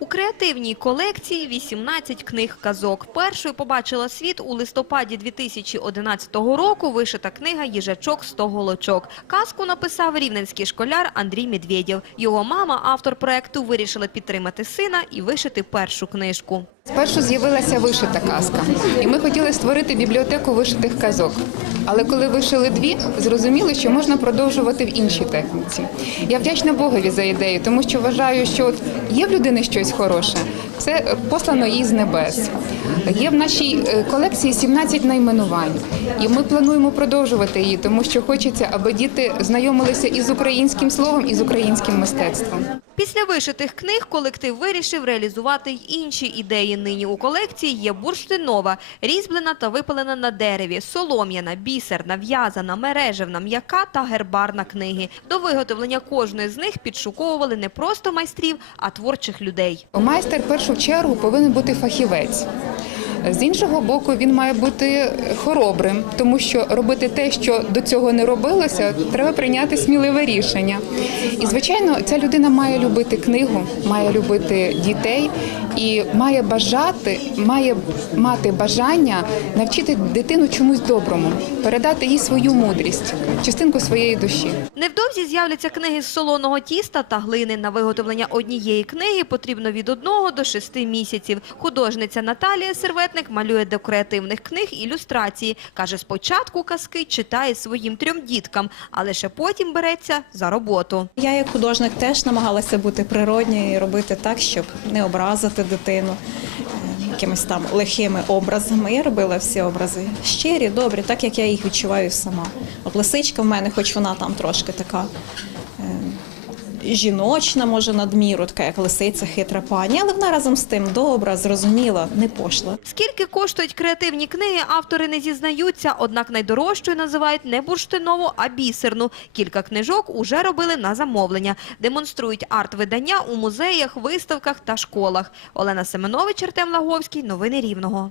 У креативній колекції 18 книг казок. Першою побачила світ у листопаді 2011 року вишита книга «Їжачок 100 голочок». Казку написав рівненський школяр Андрій Медведєв. Його мама, автор проекту, вирішила підтримати сина і вишити першу книжку. Спершу з'явилася вишита казка, і ми хотіли створити бібліотеку вишитих казок. Але коли вишили дві, зрозуміли, що можна продовжувати в іншій техніці. Я вдячна Богові за ідею, тому що вважаю, що от є в людини щось хороше, це послано їй з небес. Є в нашій е, колекції 17 найменувань, і ми плануємо продовжувати її, тому що хочеться, аби діти знайомилися із українським словом і з українським мистецтвом. Після вишитих книг колектив вирішив реалізувати й інші ідеї. Нині у колекції є бурштинова, різьблена та випалена на дереві, солом'яна, бісерна, в'язана, мережевна, м'яка та гербарна книги. До виготовлення кожної з них підшуковували не просто майстрів, а творчих людей. Майстер в першу чергу повинен бути фахівець. З іншого боку, він має бути хоробрим, тому що робити те, що до цього не робилося, треба прийняти сміливе рішення. І звичайно, ця людина має любити книгу, має любити дітей і має бажати, має мати бажання навчити дитину чомусь доброму, передати їй свою мудрість, частинку своєї душі. Невдовзі з'являться книги з солоного тіста та глини. На виготовлення однієї книги потрібно від одного до шести місяців. Художниця Наталія Серветник малює до креативних книг ілюстрації. Каже, спочатку казки читає своїм трьом діткам, а лише потім береться за роботу. Я як художник теж намагалася бути природньою і робити так, щоб не образити дитину е, якимись там лихими образами. Я робила всі образи щирі, добрі, так як я їх відчуваю сама. От лисичка в мене, хоч вона там трошки така. Жіночна, може, надміру, така як лисиця, хитра пані, але вона разом з тим добра, зрозуміла, не пошла. Скільки коштують креативні книги, автори не зізнаються, однак найдорожчою називають не бурштинову, а бісерну. Кілька книжок уже робили на замовлення. Демонструють арт-видання у музеях, виставках та школах. Олена Семенович, Артем Лаговський. Новини Рівного.